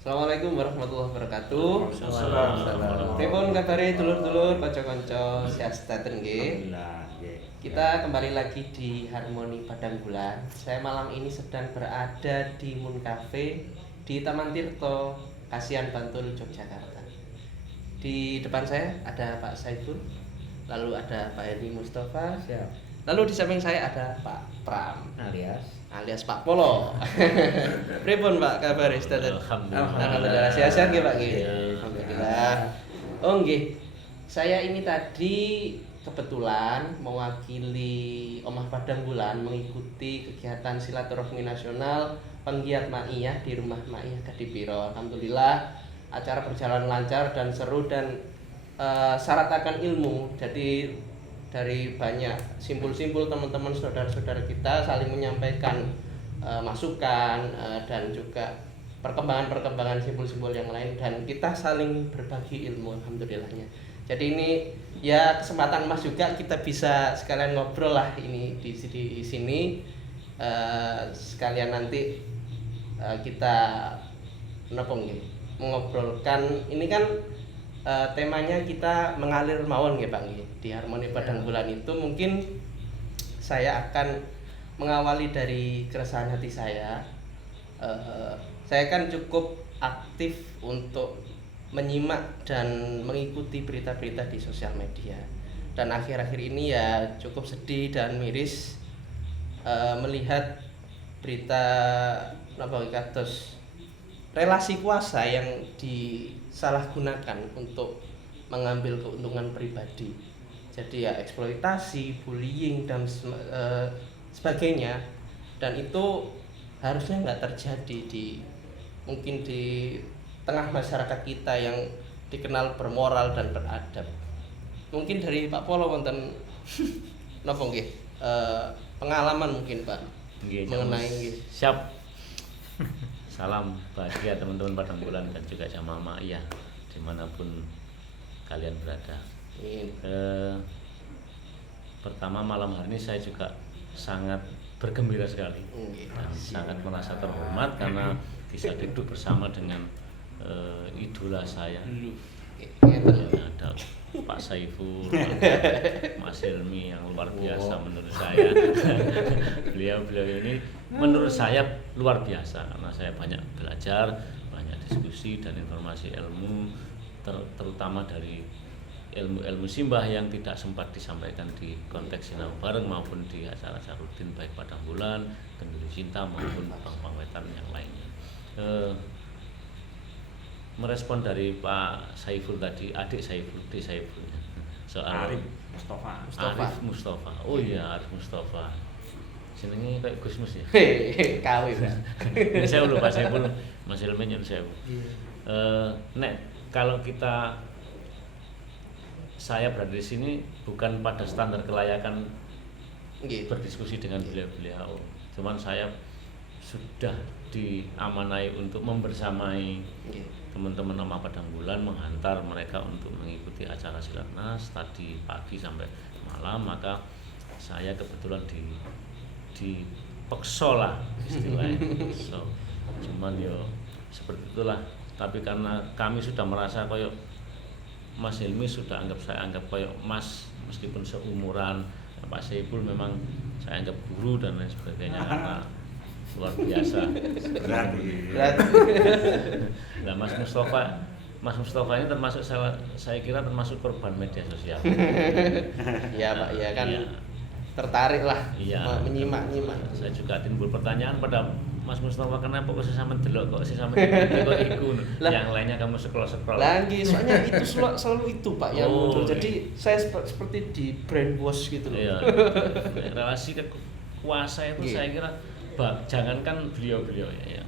Assalamualaikum warahmatullahi wabarakatuh. Waalaikumsalam. Pripun kabare dulur-dulur kanca-kanca sehat-sehaten nggih. Alhamdulillah, nggih. Kita kembali lagi di Harmoni Padang Bulan. Saya malam ini sedang berada di Moon Cafe di Taman Tirto, Kasihan Bantul, Yogyakarta. Di depan saya ada Pak Saiful, lalu ada Pak Edi Mustafa, Siap. lalu di samping saya ada Pak Pram Alias Pak Polo. Pripun Pak kabar Ustaz? Alhamdulillah sehat-sehat nggih Pak nggih. Iya. Alhamdulillah. Oh nggih. Saya ini tadi kebetulan mewakili Omah Padang Bulan mengikuti kegiatan silaturahmi nasional penggiat Ma'iyah di rumah Ma'iyah Kadipiro. Alhamdulillah acara berjalan lancar dan seru dan syarat akan ilmu. Jadi dari banyak simpul-simpul teman-teman saudara-saudara kita saling menyampaikan masukan dan juga perkembangan-perkembangan simpul-simpul yang lain dan kita saling berbagi ilmu alhamdulillahnya. Jadi ini ya kesempatan emas juga kita bisa sekalian ngobrol lah ini di sini sekalian nanti kita mengobrolkan ini kan temanya kita mengalir mawon nggih Pak nggih. Di Harmoni Padang Bulan itu mungkin saya akan mengawali dari keresahan hati saya. Saya kan cukup aktif untuk menyimak dan mengikuti berita-berita di sosial media. Dan akhir-akhir ini ya cukup sedih dan miris melihat berita kados relasi kuasa yang disalahgunakan untuk mengambil keuntungan pribadi. Jadi ya eksploitasi, bullying dan sebagainya. Dan itu harusnya nggak terjadi mungkin di tengah masyarakat kita yang dikenal bermoral dan beradab. Mungkin dari Pak Polo wonten napa nggih pengalaman mungkin Pak mengenai nggih. Siap. Salam bahagia teman-teman Padang Bulan dan juga jamaah Ma'iyah dimanapun kalian berada. Pertama malam hari ini saya juga sangat bergembira sekali dan sangat merasa terhormat karena bisa duduk bersama dengan idola saya. Ada Pak Saiful, Mas Hilmi yang luar biasa menurut saya. Beliau ini menurut saya luar biasa karena saya banyak belajar, banyak diskusi dan informasi ilmu terutama dari ilmu simbah yang tidak sempat disampaikan di konteks sinau bareng maupun di acara-acara rutin baik Padang Bulan, Kenduri Cinta maupun Bang Wetan yang lainnya. Merespon dari Pak Saiful tadi, adik Saiful soal Arif Mustafa. Oh iya, Arif Mustafa. Jenenge kayak Gusmus ya. Kawe Pak. Saya lupa Saiful, Mas Ilmi nyen saya. Nek kalau saya berada di sini bukan pada standar kelayakan berdiskusi dengan beliau-beliau. Cuman saya sudah diamanai untuk membersamai teman-teman Omah Padang Bulan, menghantar mereka untuk mengikuti acara Silatnas tadi pagi sampai malam. Maka saya kebetulan di pekso lah istilahnya. Cuman yo seperti itulah. Tapi karena kami sudah merasa koyok Mas Hilmi sudah saya anggap koyok Mas meskipun seumuran. Pak Saiful memang saya anggap guru dan lain sebagainya karena luar biasa. Berat. Nah, Mas Mustafa ini termasuk saya kira termasuk korban media sosial. Iya Pak, ya kan Iya. tertarik lah menyimak. Saya juga timbul pertanyaan pada Mas Mustafa, kenapa kok sesama delok kok sesama delok iku yang lainnya kamu scroll. Lagi soalnya itu selalu itu Pak yang muncul. Iya. Jadi saya seperti di brainwash gitu loh. Iya. Relasi kuasa itu saya kira jangankan beliau ya yang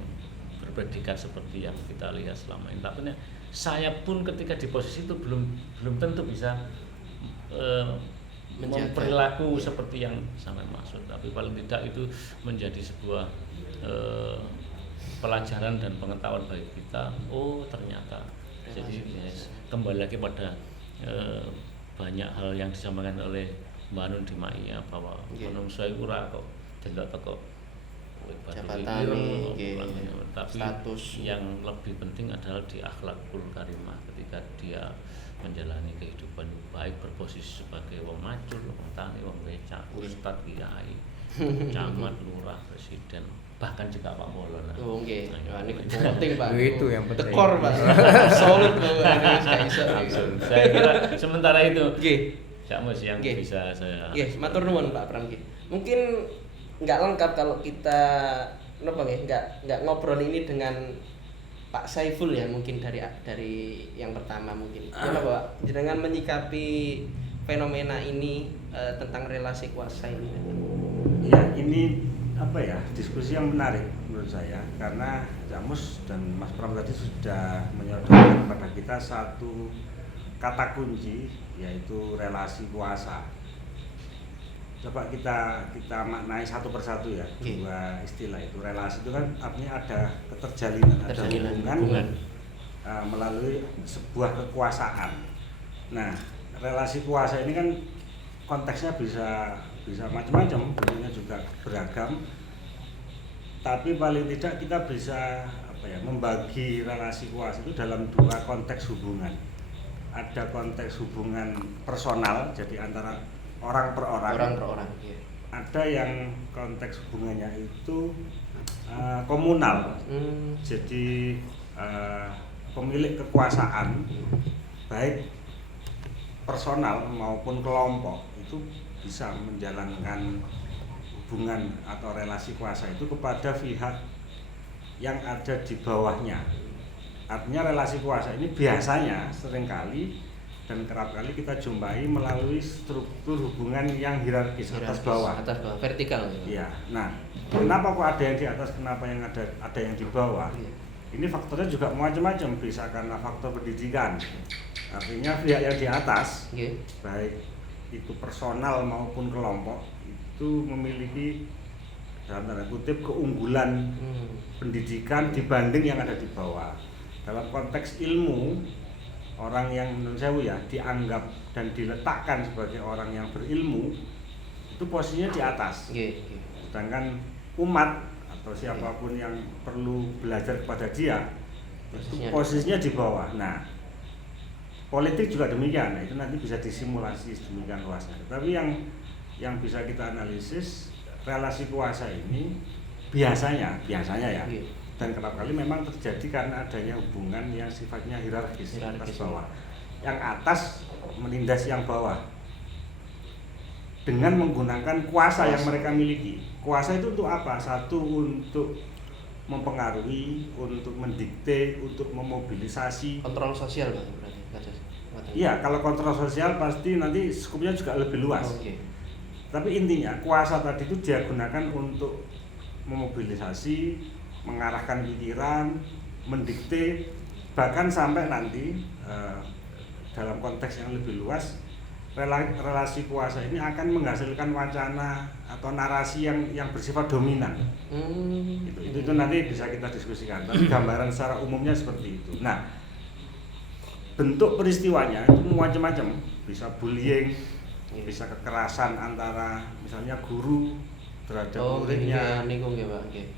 berpredikat seperti yang kita lihat selama ini, tapi saya pun ketika di posisi itu belum tentu bisa perilaku seperti yang sampai maksud, tapi paling tidak itu menjadi sebuah pelajaran dan pengetahuan bagi kita. Oh ternyata jadi kembali lagi pada banyak hal yang disampaikan oleh Mbak Nun di Ma'iyah bahwa menungso iku ora kok delok teko jabatan tapi status. Yang lebih penting adalah di akhlakul karimah ketika dia menjalani kehidupan baik berposisi sebagai wong macul, wong tani, wong becak, ustad, kiai, camat, lurah, presiden, bahkan juga Pak Molon. Oh nggih. Nah, ini penting Pak. Itu yang penting. Tekor Pak. Absolut Bapak. Saya kira sementara itu. Nggih. Sakmus yang bisa saya. Nggih, matur nuwun Pak Pram nggih. Mungkin nggak lengkap kalau kita napa nggih, nggak ngobrol ini dengan Pak Saiful ya, mungkin dari yang pertama mungkin. Gimana Pak? Dengan menyikapi fenomena ini tentang relasi kuasa ini. Ya, ini apa ya, diskusi yang menarik menurut saya karena Jamus dan Mas Pram tadi sudah menyodorkan kepada kita satu kata kunci yaitu relasi kuasa. Coba kita maknai satu persatu ya, dua istilah itu. Relasi itu kan artinya ada keterjalinan, ada hubungan. Melalui sebuah kekuasaan. Nah, relasi kuasa ini kan konteksnya bisa macam-macam, bentuknya juga beragam. Tapi paling tidak kita bisa membagi relasi kuasa itu dalam dua konteks hubungan. Ada konteks hubungan personal, jadi antara orang per orang. Iya. Ada yang konteks hubungannya itu komunal. Jadi pemilik kekuasaan baik personal maupun kelompok itu bisa menjalankan hubungan atau relasi kuasa itu kepada pihak yang ada di bawahnya. Artinya relasi kuasa ini biasanya seringkali dan kerap kali kita jumpai melalui struktur hubungan yang hierarkis atas bawah, vertikal. Iya. Nah, kenapa kok ada yang di atas, kenapa yang ada yang di bawah? Ini faktornya juga macam-macam, bisa karena faktor pendidikan. Artinya pihak yang di atas, baik itu personal maupun kelompok, itu memiliki dalam tanda kutip keunggulan pendidikan dibanding yang ada di bawah. Dalam konteks ilmu, orang yang menurut saya dianggap dan diletakkan sebagai orang yang berilmu itu posisinya di atas. Sedangkan umat atau siapapun yang perlu belajar kepada dia itu posisinya di bawah. Nah, politik juga demikian. Nah, itu nanti bisa disimulasi sedemikian luasnya. Tapi yang bisa kita analisis relasi kuasa ini biasanya ya. Dan kerap kali memang terjadi karena adanya hubungan yang sifatnya hierarkis atas bawah. Yang atas menindas yang bawah dengan menggunakan kuasa yang mereka miliki. Kuasa itu untuk apa? Satu, untuk mempengaruhi, untuk mendikte, untuk memobilisasi. Kontrol sosial Bang berarti. Iya, kalau kontrol sosial pasti nanti skupnya juga lebih luas. Tapi intinya kuasa tadi itu dia gunakan untuk memobilisasi, mengarahkan pikiran, mendikte, bahkan sampai nanti dalam konteks yang lebih luas relasi kuasa ini akan menghasilkan wacana atau narasi yang bersifat dominan. Itu nanti bisa kita diskusikan. Tapi gambaran secara umumnya seperti itu. Nah, bentuk peristiwanya itu macam-macam, bisa bullying, bisa kekerasan antara misalnya guru terhadap muridnya,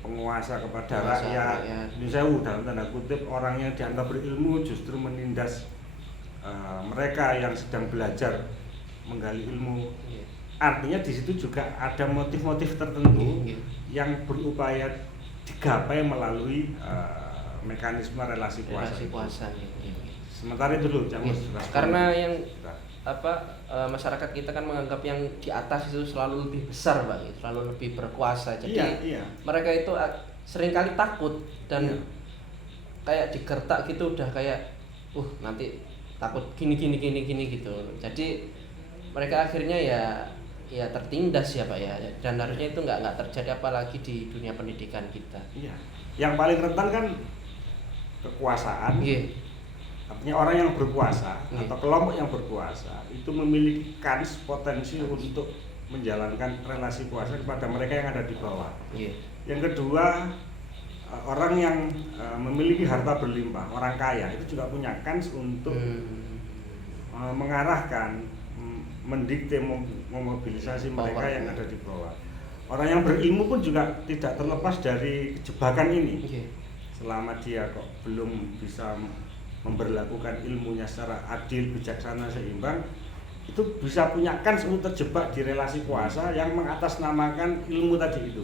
penguasa kepada rakyat. Ini saya dalam tanda kutip orang yang dianggap berilmu justru menindas mereka yang sedang belajar menggali ilmu. Artinya di situ juga ada motif-motif tertentu yang berupaya digapai melalui mekanisme relasi kuasa. Sementara itu dulu, karena yang masyarakat kita kan menganggap yang di atas itu selalu lebih besar Pak, selalu lebih berkuasa. Jadi mereka itu seringkali takut dan kayak digertak gitu, udah kayak nanti takut gini gitu. Jadi mereka akhirnya ya tertindas ya Pak ya, dan harusnya itu nggak terjadi apalagi di dunia pendidikan kita. Yang paling rentan kan kekuasaan. Artinya orang yang berkuasa atau kelompok yang berkuasa itu memiliki kans potensi untuk menjalankan relasi kuasa kepada mereka yang ada di bawah. Yang kedua, orang yang memiliki harta berlimpah, orang kaya itu juga punya kans untuk mengarahkan, mendikte, memobilisasi mereka yang ada di bawah. orang yang berilmu pun juga tidak terlepas dari kejebakan ini. Okay. Selama dia kok belum bisa memberlakukan ilmunya secara adil, bijaksana, seimbang, itu bisa punya kans untuk terjebak di relasi kuasa yang mengatasnamakan ilmu tadi itu.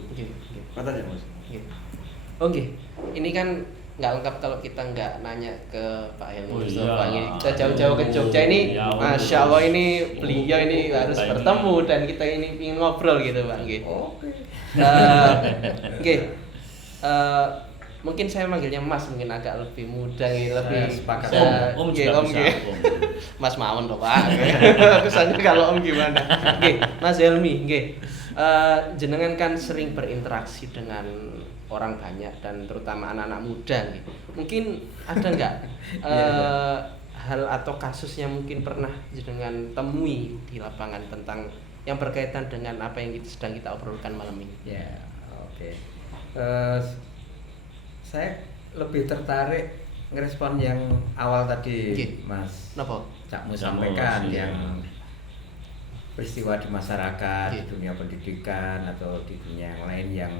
Katanya Mas. Oke. Ini kan nggak lengkap kalau kita nggak nanya ke Pak Helmi Mustafa. Kita jauh-jauh ke Jogja ini, Masya Allah ini beliau ini harus bertemu dan kita ini ingin ngobrol gitu Pak. Oke. Mungkin saya manggilnya Mas, mungkin agak lebih muda, lebih sepakat. Om juga bisa. Mas Mawon toh Pak. Kesannya kalau Om gimana? Oke, Mas Helmi, jenengan kan sering berinteraksi dengan orang banyak dan terutama anak-anak muda. Mungkin ada nggak hal atau kasus yang mungkin pernah jenengan temui di lapangan tentang yang berkaitan dengan apa yang sedang kita obrolkan malam ini? Ya, oke. Saya lebih tertarik ngerespon yang awal tadi, Mas Cakmu sampaikan, yang peristiwa di masyarakat, di dunia pendidikan atau di dunia yang lain yang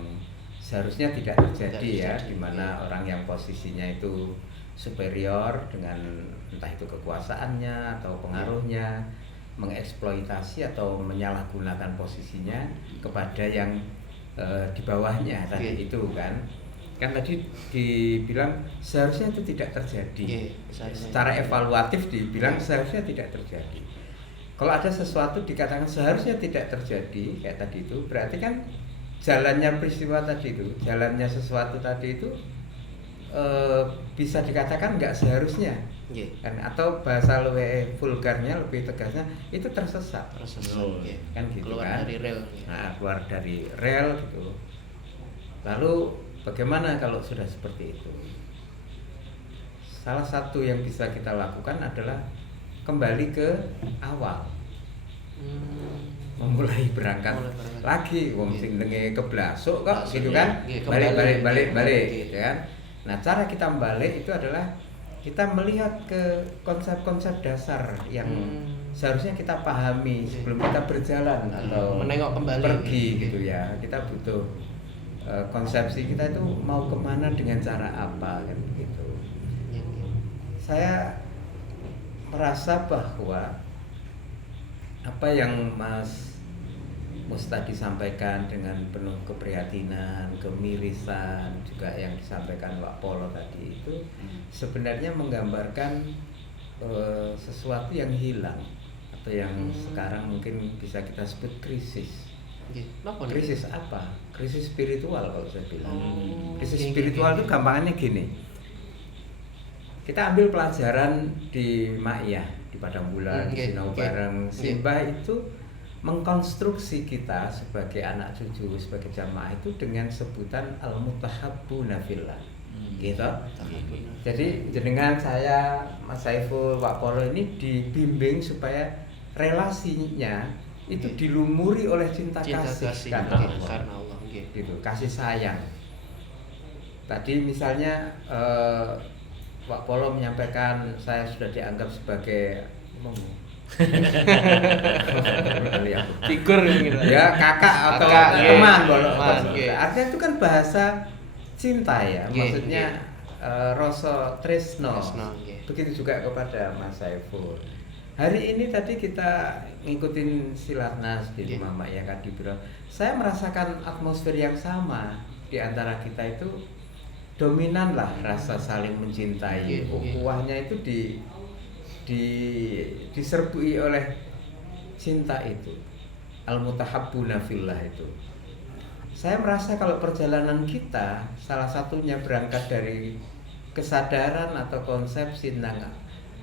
seharusnya tidak terjadi ya, di mana orang yang posisinya itu superior dengan entah itu kekuasaannya atau pengaruhnya mengeksploitasi atau menyalahgunakan posisinya kepada yang di bawahnya tadi itu kan tadi dibilang seharusnya itu tidak terjadi. Secara evaluatif dibilang seharusnya tidak terjadi. Kalau ada sesuatu dikatakan seharusnya tidak terjadi kayak tadi itu, berarti kan jalannya peristiwa tadi itu, jalannya sesuatu tadi itu bisa dikatakan nggak seharusnya, kan? Atau bahasa lebih vulgarnya, lebih tegasnya itu tersesat. Kan gitu keluar kan? Dari rel. Nah, keluar dari rel gitu. Lalu bagaimana kalau sudah seperti itu? Salah satu yang bisa kita lakukan adalah kembali ke awal. Memulai berangkat lagi, wong sing denge keblasuk kok gitu kan. Balik gitu kan. Nah, cara kita balik itu adalah kita melihat ke konsep-konsep dasar yang seharusnya kita pahami sebelum kita berjalan atau menengok kembali pergi gitu ya. Kita butuh konsepsi kita itu mau kemana dengan cara apa kan begitu. Saya merasa bahwa apa yang Mas Mustadi sampaikan dengan penuh keprihatinan, kemirisan, juga yang disampaikan Pak Polo tadi itu sebenarnya menggambarkan sesuatu yang hilang atau yang sekarang mungkin bisa kita sebut krisis. Krisis apa? Krisis spiritual kalau saya bilang. Krisis spiritual itu gampangannya gini. Kita ambil pelajaran di Ma'iyah, di Padang Bulan, Sinau Bareng, Simbah itu mengkonstruksi kita sebagai anak cucu, sebagai jamaah itu dengan sebutan al-mutahabbuna fillah. Gitu. Jadi jenengan saya, Mas Saiful, Pak Polo ini dibimbing supaya relasinya itu dilumuri oleh cinta kasih karena Allah, gitu, kasih sayang. Tadi misalnya Pak Polo menyampaikan saya sudah dianggap sebagai figur gitu ya, kakak atau teman. Artinya itu kan bahasa cinta ya, maksudnya rasa tresno. Begitu juga kepada Mas Saiful. Hari ini tadi kita ngikutin Silatnas di rumah Ma'iyah Kadibro. Saya merasakan atmosfer yang sama di antara kita itu, dominan lah rasa saling mencintai. Ukhuwahnya itu diserbui oleh cinta itu. Al-mutahabbuna fillah itu. Saya merasa kalau perjalanan kita salah satunya berangkat dari kesadaran atau konsepsi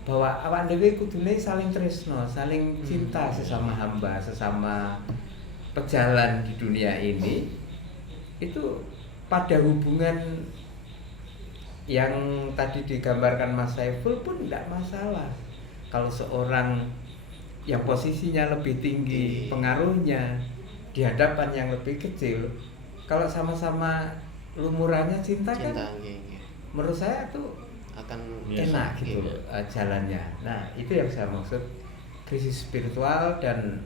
bahwa awak dhewe kudune saling tresno, saling cinta sesama hamba, sesama pejalan di dunia ini. Itu pada hubungan yang tadi digambarkan Mas Saiful pun tidak masalah. Kalau seorang yang posisinya lebih tinggi, pengaruhnya di hadapan yang lebih kecil, kalau sama-sama lumurannya cinta kan menurut saya tuh akan enak gitu jalannya. Nah, itu yang saya maksud krisis spiritual. Dan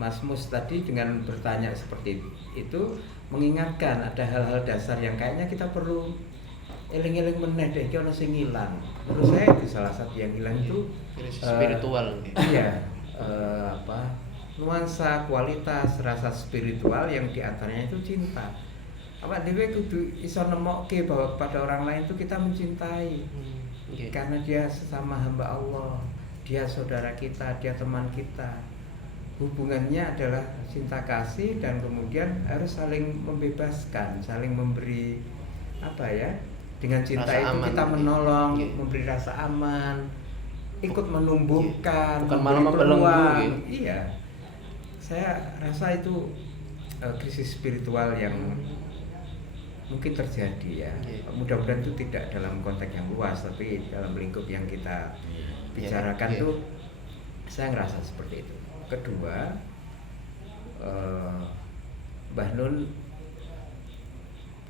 Mas Mus tadi dengan bertanya seperti itu mengingatkan ada hal-hal dasar yang kayaknya kita perlu eling-eling meneh deh, ki ono sing ilang. Menurut saya itu salah satu yang hilang itu spiritual. Iya, nuansa, kualitas, rasa spiritual yang diantaranya itu cinta. Awak dhewe kudu iso nemokke bahwa pada orang lain itu kita mencintai. Karena dia sesama hamba Allah, dia saudara kita, dia teman kita. Hubungannya adalah cinta kasih dan kemudian harus saling membebaskan, saling memberi dengan cinta rasa itu aman, kita menolong, memberi rasa aman, ikut menumbuhkan, bukan malah memberi membelenggu. peluang. Iya, saya rasa itu krisis spiritual yang mungkin terjadi ya. Mudah-mudahan itu tidak dalam konteks yang luas, tapi dalam lingkup yang kita bicarakan tuh saya ngerasa seperti itu. Kedua, Mbah Nun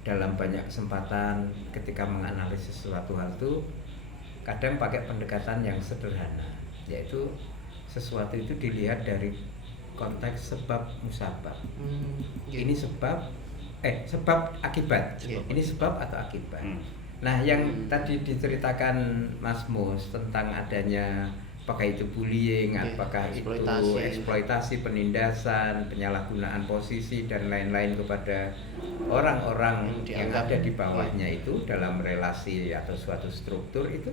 dalam banyak kesempatan ketika menganalisis sesuatu hal itu kadang pakai pendekatan yang sederhana, yaitu sesuatu itu dilihat dari konteks sebab musabab. Ini sebab akibat. Ini sebab atau akibat. Nah, yang tadi diceritakan Mas Mus tentang adanya apakah itu bullying, apakah itu eksploitasi, penindasan, penyalahgunaan posisi dan lain-lain kepada orang-orang yang ada di bawahnya itu dalam relasi atau suatu struktur itu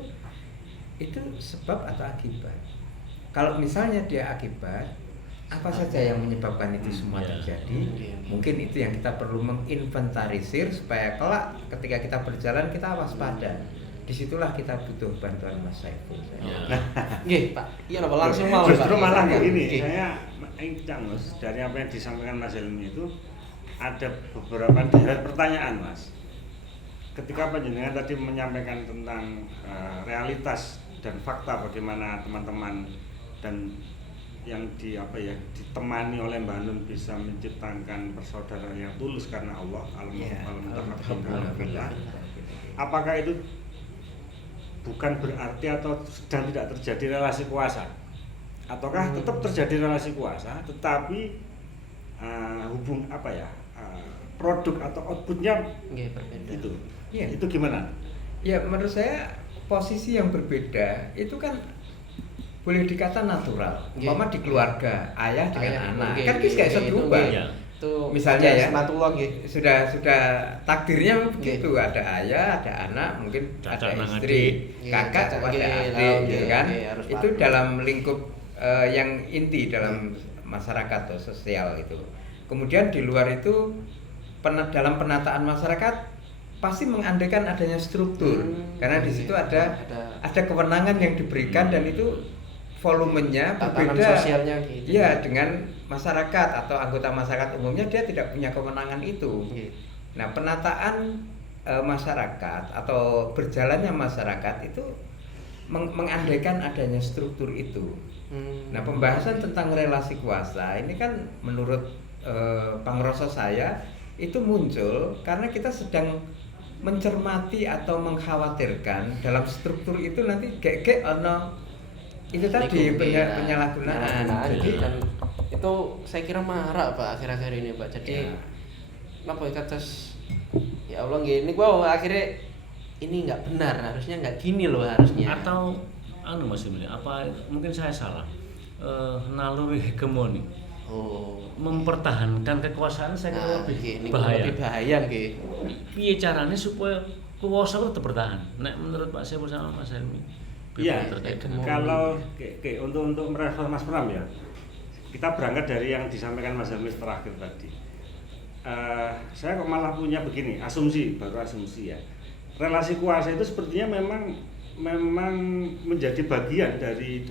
sebab atau akibat. Kalau misalnya dia akibat, apa saja yang menyebabkan itu semua terjadi? Mungkin itu yang kita perlu menginventarisir supaya kelak ketika kita berjalan kita waspada. Disitulah kita butuh bantuan Mas Saiful. Nah, Pak. Iya, langsung mau. Justru malah begini, saya ingin Mas, dari apa yang disampaikan Mas Helmi itu ada beberapa deret pertanyaan, Mas. Ketika panjenengan tadi menyampaikan tentang realitas dan fakta bagaimana teman-teman dan yang ditemani oleh Mbah Nun bisa menciptakan persaudaraan yang tulus karena Allah, alhamdulillah. Apakah itu bukan berarti atau sedang tidak terjadi relasi kuasa, ataukah tetap terjadi relasi kuasa, tetapi produk atau outputnya berbeda. Itu gimana? Ya, menurut saya posisi yang berbeda itu kan boleh dikata natural. Umpama di keluarga ayah dengan anak, kan bisa gak bisa diubah. Itu misalnya ya sudah takdirnya begitu, ada ayah, ada anak, mungkin ada istri, kakak, ada adik, gitu kan. Itu dalam lingkup yang inti dalam masyarakat atau sosial itu. Kemudian di luar itu dalam penataan masyarakat pasti mengandaikan adanya struktur, karena di situ ada kewenangan yang diberikan dan itu volumenya berbeda. Sosialnya gitu. Ya, dengan masyarakat atau anggota masyarakat umumnya dia tidak punya kewenangan itu. Nah, penataan masyarakat atau berjalannya masyarakat itu mengandaikan adanya struktur itu. Nah, pembahasan tentang relasi kuasa ini kan menurut pangrasa saya itu muncul karena kita sedang mencermati atau mengkhawatirkan dalam struktur itu nanti itu tadi penyalahgunaan. Jadi dan itu saya kira marak Pak akhir-akhir ini Pak. Jadi kenapa kados ya Allah gini gua akhirnya ini nggak benar, harusnya nggak gini loh harusnya. Atau Mas Emil, apa mungkin saya salah? Naluri hegemoni. Mempertahankan kekuasaan saya kira lebih bahaya. Lebih bahaya nggih. Piye caranya supaya kuasa itu bertahan? Nek menurut Pak Saiful sama Mas Helmi. Iya, kalau untuk merespon Mas Pram ya, kita berangkat dari yang disampaikan Mas Helmi terakhir tadi. Saya kok malah punya begini, baru asumsi ya. Relasi kuasa itu sepertinya memang menjadi bagian dari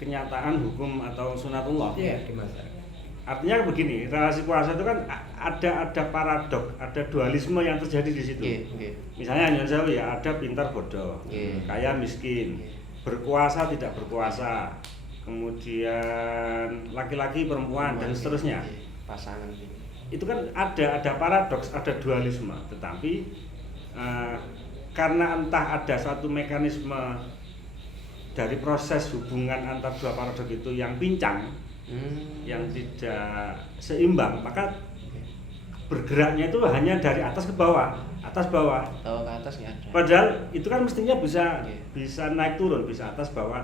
kenyataan hukum atau sunatullah. Iya, di masyarakat. Artinya begini, relasi kuasa itu kan ada paradok, ada dualisme yang terjadi di situ. Misalnya nyuwun sewu ya, ada pintar bodoh, kaya miskin, berkuasa tidak berkuasa, kemudian laki-laki perempuan dan seterusnya. Pasangan itu kan ada paradoks, ada dualisme, tetapi karena entah ada satu mekanisme dari proses hubungan antar dua paradok itu yang pincang, yang tidak seimbang, maka bergeraknya itu hanya dari atas ke bawah, atas bawah. Bawah ke atas nggak ada. Padahal itu kan mestinya bisa naik turun, bisa atas bawah,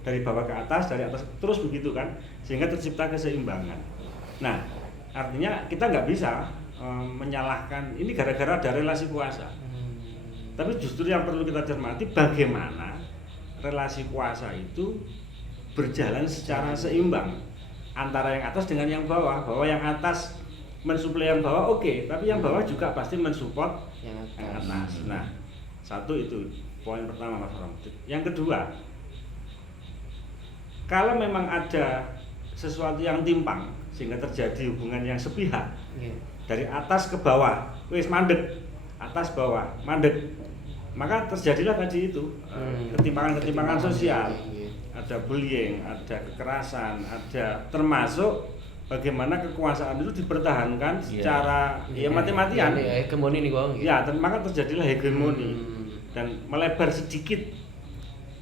dari bawah ke atas, dari atas terus begitu kan, sehingga tercipta keseimbangan. Nah, artinya kita nggak bisa menyalahkan ini gara-gara ada relasi kuasa. Tapi justru yang perlu kita cermati bagaimana relasi kuasa itu berjalan secara seimbang antara yang atas dengan yang bawah. Bahwa yang atas mensuplai yang bawah oke, tapi yang bawah juga pasti mensupport yang atas. Nah, satu itu poin pertama Mas Rom. Yang kedua, kalau memang ada sesuatu yang timpang sehingga terjadi hubungan yang sepihak dari atas ke bawah, wis mandek, atas bawah mandek, maka terjadilah tadi itu ketimpangan-ketimpangan sosial. Ada bullying, ada kekerasan, ada termasuk bagaimana kekuasaan itu dipertahankan secara mati-matian. Hegemoni nih Bang. Ya, maka terjadilah hegemoni dan melebar sedikit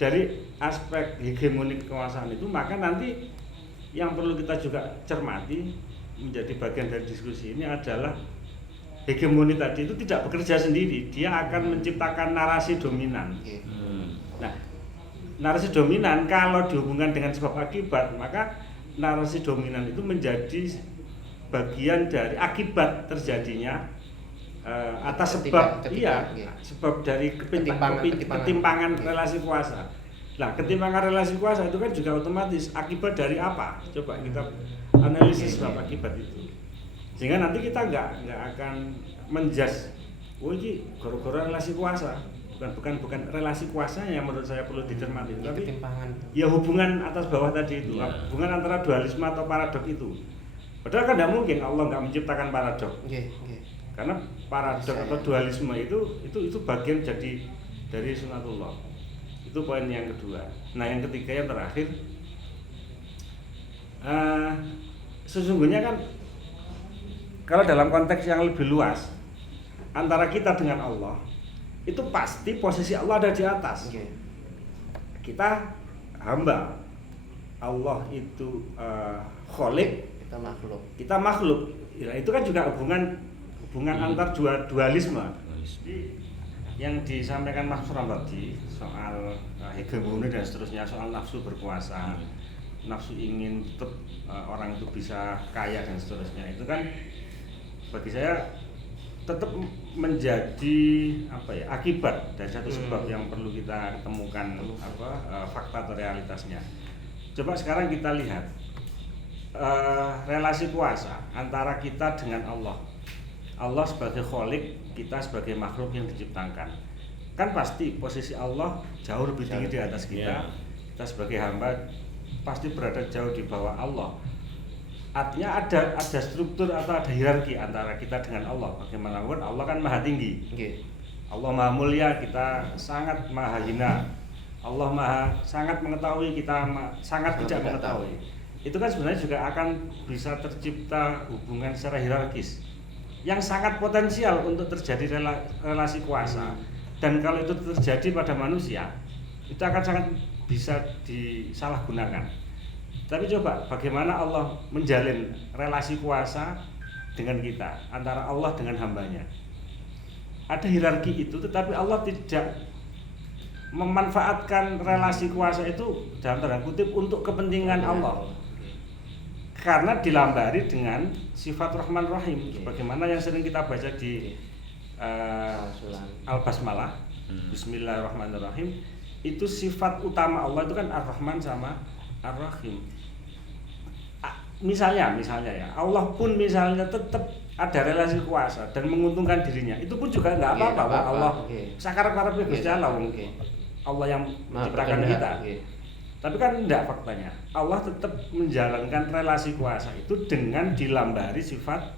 dari aspek hegemoni kekuasaan itu, maka nanti yang perlu kita juga cermati menjadi bagian dari diskusi ini adalah hegemoni tadi itu tidak bekerja sendiri, dia akan menciptakan narasi dominan. Nah, narasi dominan kalau dihubungkan dengan sebab akibat, maka narasi dominan itu menjadi bagian dari akibat terjadinya atas sebab sebab dari ketimpangan relasi kuasa. Nah, ketimpangan relasi kuasa itu kan juga otomatis akibat dari apa? Coba kita analisis sebab akibat itu. Sehingga nanti kita nggak akan menjudge, oh ini gara-gara relasi kuasa. Bukan relasi kuasanya yang menurut saya perlu dicermati, tapi ya hubungan atas bawah tadi itu, hubungan antara dualisme atau paradok itu. Padahal kan tidak mungkin Allah nggak menciptakan paradok, karena paradok atau dualisme itu bagian jadi dari sunatullah. Itu poin yang kedua. Nah, yang ketiga yang terakhir, sesungguhnya kan kalau dalam konteks yang lebih luas antara kita dengan Allah, itu pasti posisi Allah ada di atas. Kita hamba, Allah itu kholik, kita makhluk. Ya, itu kan juga hubungan antar dualisme. Yang disampaikan Mas Ram tadi soal hegemoni dan seterusnya, soal nafsu berkuasa, nafsu ingin tetap orang itu bisa kaya dan seterusnya, itu kan bagi saya tetap menjadi akibat dari satu sebab yang perlu kita temukan fakta atau realitasnya. Coba sekarang kita lihat relasi kuasa antara kita dengan Allah. Allah sebagai kholik, kita sebagai makhluk yang diciptakan. Kan pasti posisi Allah jauh lebih tinggi di atas kita. Kita sebagai hamba pasti berada jauh di bawah Allah. Artinya ada struktur atau ada hierarki antara kita dengan Allah. Bagaimanapun Allah kan maha tinggi, Allah maha mulia, kita sangat maha hina. Allah sangat mengetahui, kita sangat tidak mengetahui. Itu kan sebenarnya juga akan bisa tercipta hubungan secara hierarkis yang sangat potensial untuk terjadi relasi kuasa. Dan kalau itu terjadi pada manusia, itu akan sangat bisa disalahgunakan. Tapi coba bagaimana Allah menjalin relasi kuasa dengan kita, antara Allah dengan hambanya. Ada hierarki itu, tetapi Allah tidak memanfaatkan relasi kuasa itu dalam tanda kutip untuk kepentingan Allah. Karena dilambari dengan sifat Rahman Rahim, sebagaimana yang sering kita baca di Al-Basmalah, Bismillahirrahmanirrahim. Itu sifat utama Allah itu kan Ar-Rahman sama Ar-Rahim. Misalnya ya, Allah pun misalnya tetap ada relasi kuasa dan menguntungkan dirinya, itu pun juga nggak apa-apa. Allah sakar-karapnya Gusti Allah, Allah yang menciptakan kita. Tapi kan enggak faktanya. Allah tetap menjalankan relasi kuasa itu dengan dilambari sifat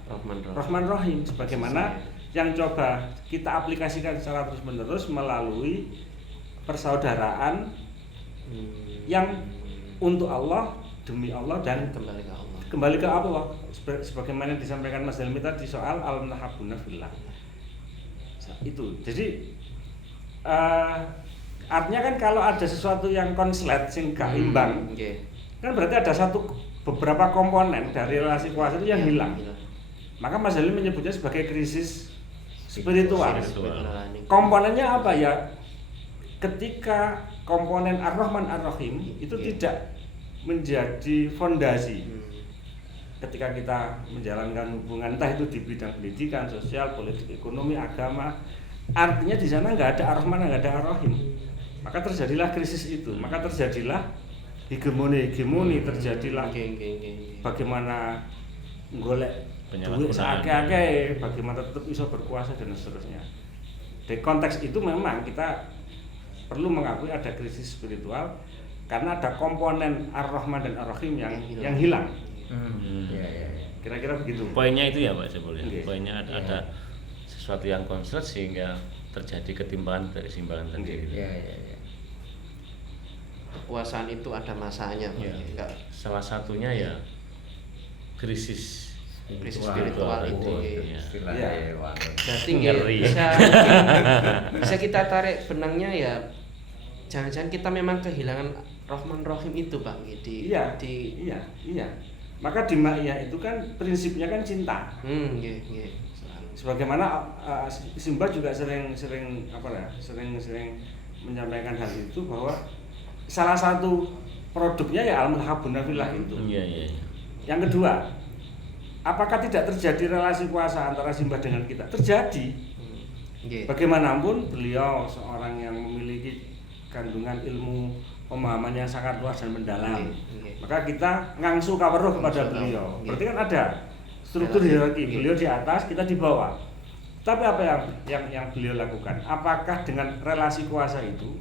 Rahman Rahim, sebagaimana yang coba kita aplikasikan secara terus-menerus melalui persaudaraan yang untuk Allah, demi Allah, dan kembali ke Allah, sebagaimana yang disampaikan Mas Helmi tadi soal al-muhabuna fillah. Itu. Jadi artinya kan kalau ada sesuatu yang konslet sing gak imbang, kan berarti ada satu beberapa komponen dari relasi kuasa itu yang hilang. Maka Mas Halil menyebutnya sebagai krisis spiritual. Komponennya apa ya? Ketika komponen Ar-Rahman Ar-Rahim itu tidak menjadi fondasi. Ketika kita menjalankan hubungan entah itu di bidang pendidikan, sosial, politik, ekonomi, agama, artinya di sana nggak ada Ar-Rahman, nggak ada Ar-Rahim. Maka terjadilah krisis itu. Maka terjadilah hegemoni, terjadilah bagaimana golek duit seakeh-akeh, bagaimana tetap bisa berkuasa dan seterusnya. Di konteks itu memang kita perlu mengakui ada krisis spiritual karena ada komponen Ar-Rahman dan Ar-Rahim yang hilang. Kira-kira begitu. Poinnya itu ya Pak Jebol. Poinnya ada sesuatu yang konslet sehingga terjadi ketimpangan dari keseimbangan tadi. Kekuasaan itu ada masanya. Salah satunya ya krisis spiritual itu. Berarti bisa kita tarik benangnya ya. Jangan-jangan kita memang kehilangan Rahman Rahim itu Pak. Iya. Maka di ma'iyah itu kan prinsipnya kan cinta. Sebagaimana Simba juga sering menyampaikan hal itu bahwa salah satu produknya ya al-muhabuna fillah itu. Yang kedua, apakah tidak terjadi relasi kuasa antara Simba dengan kita? Terjadi. Bagaimanapun beliau seorang yang memiliki kandungan ilmu pemahaman yang sangat luas dan mendalam. Maka kita ngangsu kaweruh kepada beliau. Berarti kan ada struktur hierarki. Beliau di atas, kita di bawah. Tapi apa yang beliau lakukan? Apakah dengan relasi kuasa itu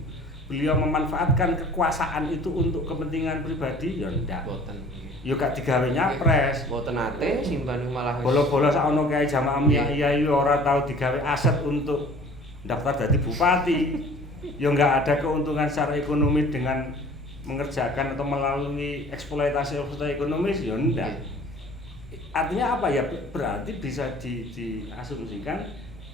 beliau memanfaatkan kekuasaan itu untuk kepentingan pribadi? Ya enggak. Ya gak digawe nyapres. Mboten nate Simban malah bola-bola sakono kae jamaah iya ora tau digawe aset untuk daftar jadi bupati. Ya enggak ada keuntungan secara ekonomi dengan mengerjakan atau melalui eksploitasi ekonomis, ya enggak. Artinya apa ya? Berarti bisa diasumsikan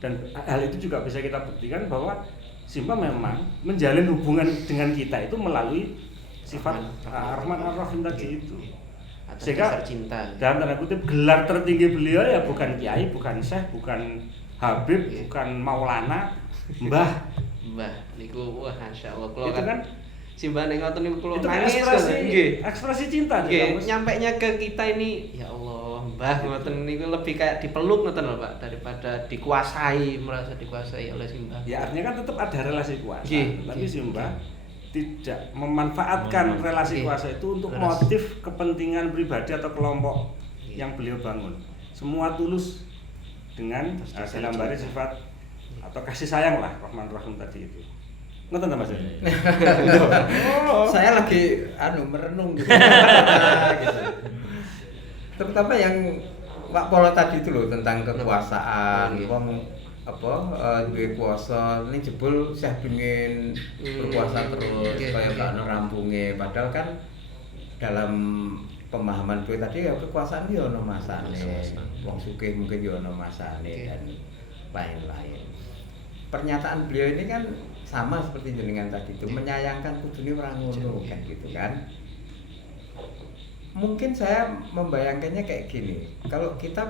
dan hal itu juga bisa kita buktikan bahwa Simba memang menjalin hubungan dengan kita itu melalui sifat Ar-Rahman Ar-Rahim tadi itu. Sehingga dalam tanda kutip gelar tertinggi beliau ya bukan kiai, bukan syekh, bukan habib, bukan maulana, mbah niku wah masyaallah kula itu kan Simba ning ngoten niku kula nangis ekspresi cinta nyampainya ke kita ini ya Allah mbah ngoten niku lebih kayak dipeluk ngoten lho Pak daripada dikuasai, merasa dikuasai oleh Simba. Ya artinya kan tetap ada relasi kuasa, tapi Simba tidak memanfaatkan relasi kuasa itu untuk motif kepentingan pribadi atau kelompok yang beliau bangun. Semua tulus dengan dilambari sifat atau kasih sayang lah Rahman Rahim tadi itu. Nonton Mas? Saya lagi merenung gitu. Terutama yang Pak Polo tadi itu loh tentang kekuasaan, duwe kuasa ini jebul Syekh pengin berkuasa terus kaya gak ono rampunge, padahal kan dalam pemahaman gue tadi ya kekuasaan yo ono masane. Wong sugih mungkin yo ono masane dan lain-lain. Pernyataan beliau ini kan sama seperti jenengan tadi itu, menyayangkan kudune ora ngono kan gitu kan. Mungkin saya membayangkannya kayak gini, kalau kita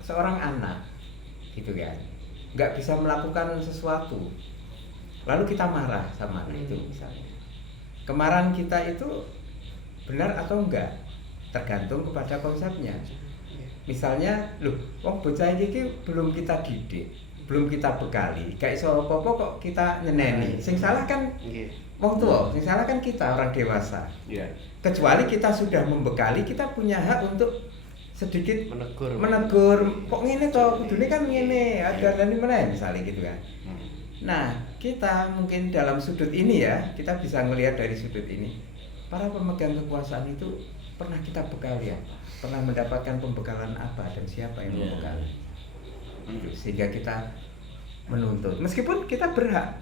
seorang anak gitu kan, nggak bisa melakukan sesuatu, lalu kita marah sama anak itu misalnya. Kemarahan kita itu benar atau enggak tergantung kepada konsepnya. Misalnya, wong bocah iki belum kita didik, belum kita bekali, gak iso apa-apa kok kita nyeneni. Sing salah kan wong tua, sing salah kan kita orang dewasa. Kecuali kita sudah membekali, kita punya hak untuk sedikit menegur kok ngene toh, kudune kan ngene, ajaran mana misalnya gitu kan. Nah, kita mungkin dalam sudut ini ya, kita bisa melihat dari sudut ini. Para pemegang kekuasaan itu pernah kita bekali apa? Pernah mendapatkan pembekalan apa dan siapa yang membekali? Sehingga kita menuntut. Meskipun kita berhak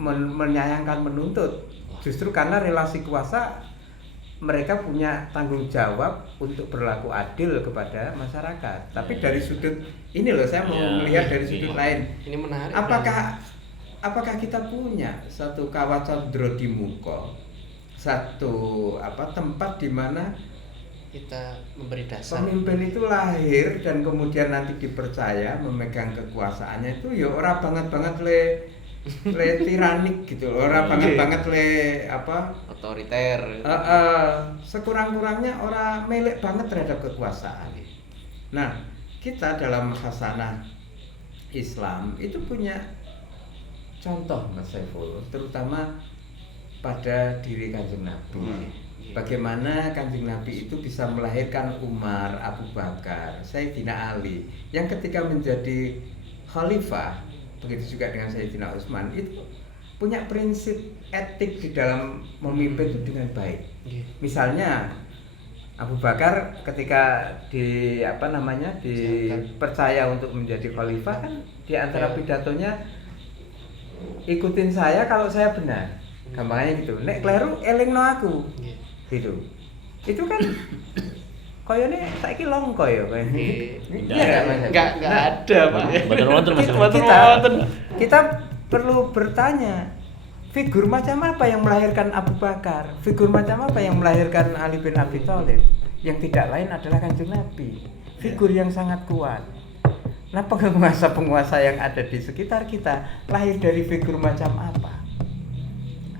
menyayangkan menuntut. Justru karena relasi kuasa mereka punya tanggung jawab untuk berlaku adil kepada masyarakat. Tapi dari sudut ini loh, saya mau melihat dari sudut lain. Ini menarik. Apakah kita punya satu kawacandra di muka, satu tempat di mana kita memberi dasar. Pemimpin itu lahir dan kemudian nanti dipercaya memegang kekuasaannya itu ya ora banget le tiranik gitu, ora banget le apa otoriter. Sekurang-kurangnya ora melek banget terhadap kekuasaan. Nah, kita dalam khasanah Islam itu punya contoh Mas Saiful, terutama pada diri Kanjeng Nabi. Bagaimana Kanjeng Nabi itu bisa melahirkan Umar, Abu Bakar, Sayyidina Ali, yang ketika menjadi khalifah, begitu juga dengan Sayyidina Utsman, itu punya prinsip etik di dalam memimpin itu dengan baik. Misalnya Abu Bakar ketika dipercaya untuk menjadi khalifah kan di antara pidatonya, ikutin saya kalau saya benar. Gampangnya gitu. Nek kleru elingno aku. Gitu. Itu kan koyone saiki longko ya koyo. Iya enggak ada, Pak. Bener wonten Mas. Kita perlu bertanya, figur macam apa yang melahirkan Abu Bakar? Figur macam apa yang melahirkan Ali bin Abi Thalib? Yang tidak lain adalah Kanjeng Nabi. Figur yang sangat kuat. Nah, penguasa-penguasa yang ada di sekitar kita lahir dari figur macam apa?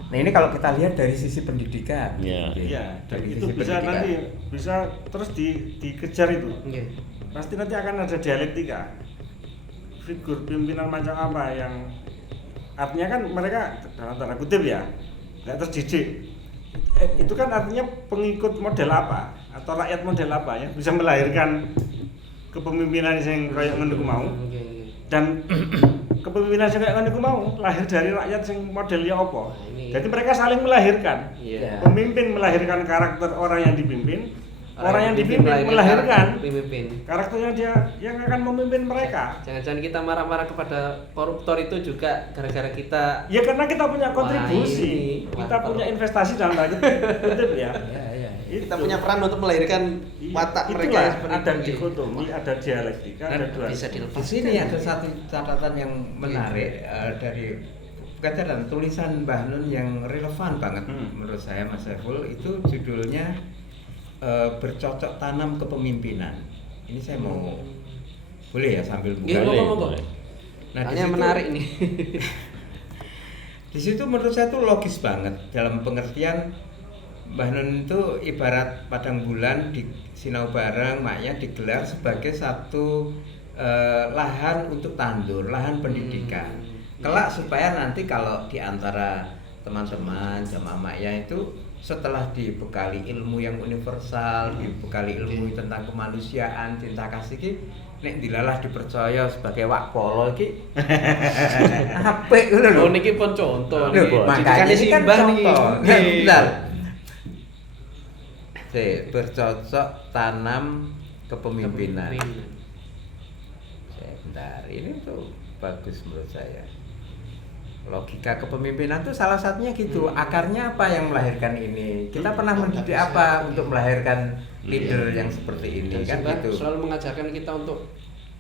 Nah, ini kalau kita lihat dari sisi pendidikan. Iya, dan itu bisa pendidikan. Nanti bisa terus dikejar itu. Pasti nanti akan ada dialektika. Figur pimpinan macam apa yang artinya kan mereka dalam tanda kutip ya nggak terdidik. Itu kan artinya pengikut model apa atau rakyat model apa yang bisa melahirkan kepemimpinan yang kayak ngono mau. Dan kepemimpinan yang kayak ngono mau lahir dari rakyat yang modelnya apa. Jadi mereka saling melahirkan. Pemimpin melahirkan karakter orang yang dipimpin, orang yang dipimpin melahirkan karakternya dia yang akan memimpin mereka. Jangan-jangan kita marah-marah kepada koruptor itu juga gara-gara kita. Ya karena kita punya kontribusi, kita punya investasi dalam tanda kutip ya. Kita punya peran untuk melahirkan watak mereka yang seperti ada dikotomi, ada dialektika, ada dua. Bisa dilepas. Di sini ada satu catatan yang menarik dari catatan tulisan Mbah Nun yang relevan banget menurut saya Mas Saiful, itu judulnya bercocok tanam kepemimpinan. Ini saya mau boleh ya sambil buka. Nah, ini menarik nih. Di situ menurut saya tuh logis banget dalam pengertian Mbah Nun itu ibarat padang bulan di sinau bareng, maknya digelar sebagai satu lahan untuk tandur, lahan pendidikan. Kelak supaya nanti kalau di antara teman-teman jamaah makya itu setelah dibekali ilmu yang universal, dibekali ilmu tentang kemanusiaan, cinta kasih ki, nek dilalah dipercaya sebagai wak polo ki apik ngono lho. Oh niki pun contoh niki. Makanya ini kan contoh. Bentar. Bercocok tanam kepemimpinan. Sebentar, ini tuh bagus menurut saya. Logika kepemimpinan itu salah satunya gitu. Akarnya apa yang melahirkan ini? Kita pernah mendidik apa untuk melahirkan leader yang seperti ini? Dan kan gitu. Selalu mengajarkan kita untuk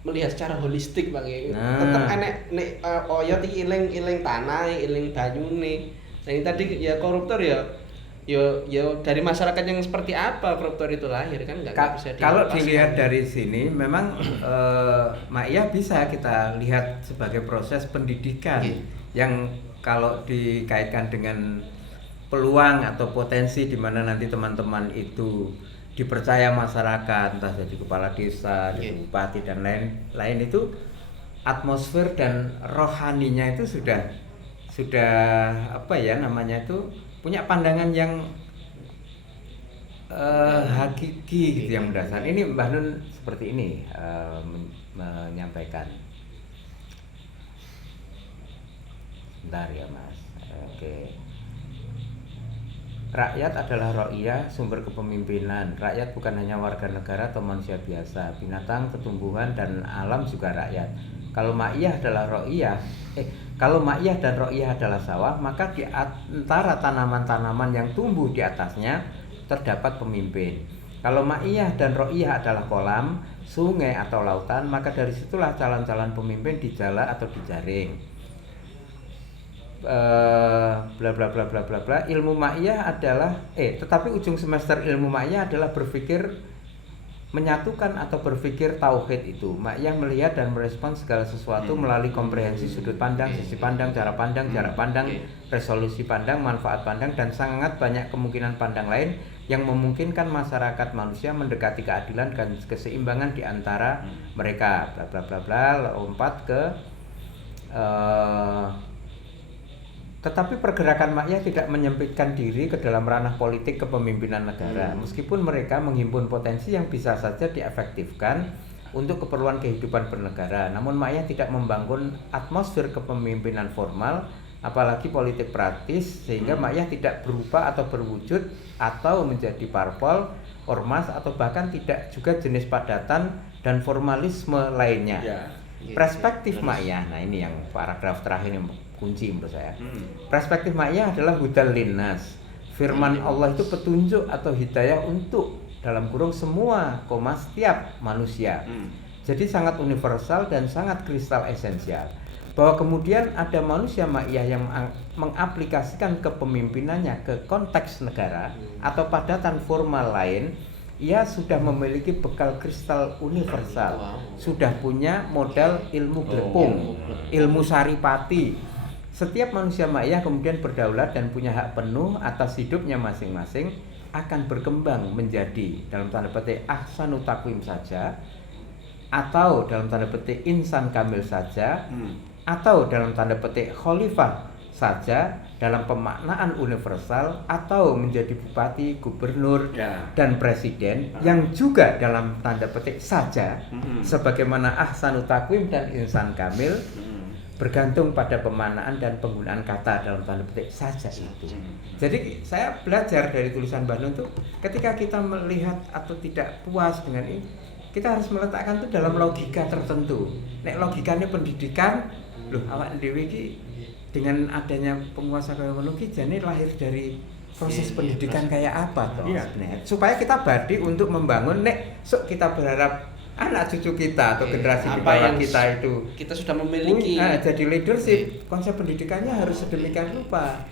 melihat secara holistik Bang. Tetap enek oyot iki iling tanah, iling banyune. Yang tadi ya koruptor ya dari masyarakat yang seperti apa koruptor itu lahir kan nggak bisa kalau dilihat dari sini memang Ma'iyah bisa kita lihat sebagai proses pendidikan yang kalau dikaitkan dengan peluang atau potensi di mana nanti teman-teman itu dipercaya masyarakat, entah jadi kepala desa, jadi bupati dan lain itu atmosfer dan rohaninya itu sudah apa ya namanya itu punya pandangan yang hakiki gitu yang mendasar. Ini Mbah Nun seperti ini menyampaikan. Bentar ya Mas. Oke. Rakyat adalah ro'iyah, sumber kepemimpinan. Rakyat bukan hanya warga negara atau manusia biasa. Binatang, tumbuhan dan alam juga rakyat. Kalau ma'iyah adalah ro'iyah, kalau ma'iyah dan ro'iyah adalah sawah, maka di antara tanaman-tanaman yang tumbuh di atasnya terdapat pemimpin. Kalau ma'iyah dan ro'iyah adalah kolam, sungai atau lautan, maka dari situlah calon-calon pemimpin dijala atau dijaring. bla bla bla bla bla bla. Ilmu ma'iyah adalah tetapi ujung semester ilmu ma'iyah adalah berpikir menyatukan atau berpikir tauhid itu. Ma'iyah melihat dan merespon segala sesuatu melalui komprehensi sudut pandang, sisi pandang, cara pandang, jarak pandang, resolusi pandang, manfaat pandang, dan sangat banyak kemungkinan pandang lain yang memungkinkan masyarakat manusia mendekati keadilan dan keseimbangan di antara mereka. Bla bla bla bla. Lompat ke tetapi pergerakan ma'iyah tidak menyempitkan diri ke dalam ranah politik kepemimpinan negara, meskipun mereka menghimpun potensi yang bisa saja diefektifkan untuk keperluan kehidupan bernegara. Namun ma'iyah tidak membangun atmosfer kepemimpinan formal, apalagi politik praktis, sehingga ma'iyah tidak berupa atau berwujud atau menjadi parpol, ormas, atau bahkan tidak juga jenis padatan dan formalisme lainnya. Perspektif ma'iyah, nah ini yang paragraf terakhir yang kunci menurut saya. Perspektif ma'iyah adalah hudal linnas. Firman Allah itu petunjuk atau hidayah untuk dalam kurung semua, setiap manusia. Jadi sangat universal dan sangat kristal esensial. Bahwa kemudian ada manusia ma'iyah yang mengaplikasikan kepemimpinannya ke konteks negara atau padatan formal lain, ia sudah memiliki bekal kristal universal, sudah punya modal ilmu glepung, ilmu saripati. Setiap manusia ma'iyah kemudian berdaulat dan punya hak penuh atas hidupnya masing-masing, akan berkembang menjadi dalam tanda petik ahsanu takwim saja, atau dalam tanda petik insan kamil saja, atau dalam tanda petik khalifah saja dalam pemaknaan universal, atau menjadi bupati, gubernur, dan presiden yang juga dalam tanda petik saja sebagaimana ahsanu takwim dan insan kamil, bergantung pada pemaknaan dan penggunaan kata dalam tanda petik saja itu. Jadi saya belajar dari tulisan Mbah Nun tuh, ketika kita melihat atau tidak puas dengan ini, kita harus meletakkan itu dalam logika tertentu. Nek logikanya pendidikan, loh awak dhewe iki dengan adanya penguasa kaya ngono ki jane lahir dari proses pendidikan kayak apa toh sebenarnya. Supaya kita badi untuk membangun, nek sok kita berharap anak cucu kita atau generasi di bawah kita itu kita sudah memiliki jadi leadership, konsep pendidikannya harus sedemikian rupa.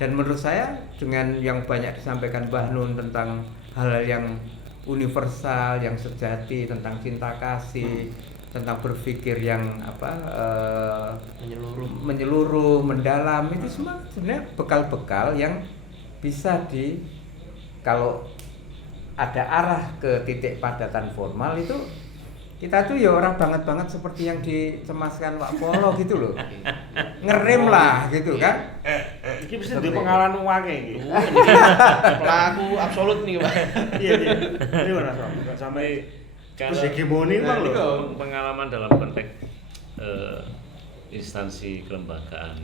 Dan menurut saya dengan yang banyak disampaikan Mbah Nun tentang hal-hal yang universal, yang sejati, tentang cinta kasih, tentang berpikir yang menyeluruh, mendalam, itu semua sebenarnya bekal-bekal yang bisa kalau ada arah ke titik padatan formal itu, kita tuh ya orang banget seperti yang dicemaskan Wak Polo gitu loh. Ngerem lah gitu kan. Ini bisa di pengalaman uangnya gitu. Pelaku absolut nih Pak. Iya. Ini orang sampai terus hegemoni Bang loh. Pengalaman dalam konteks instansi kelembagaan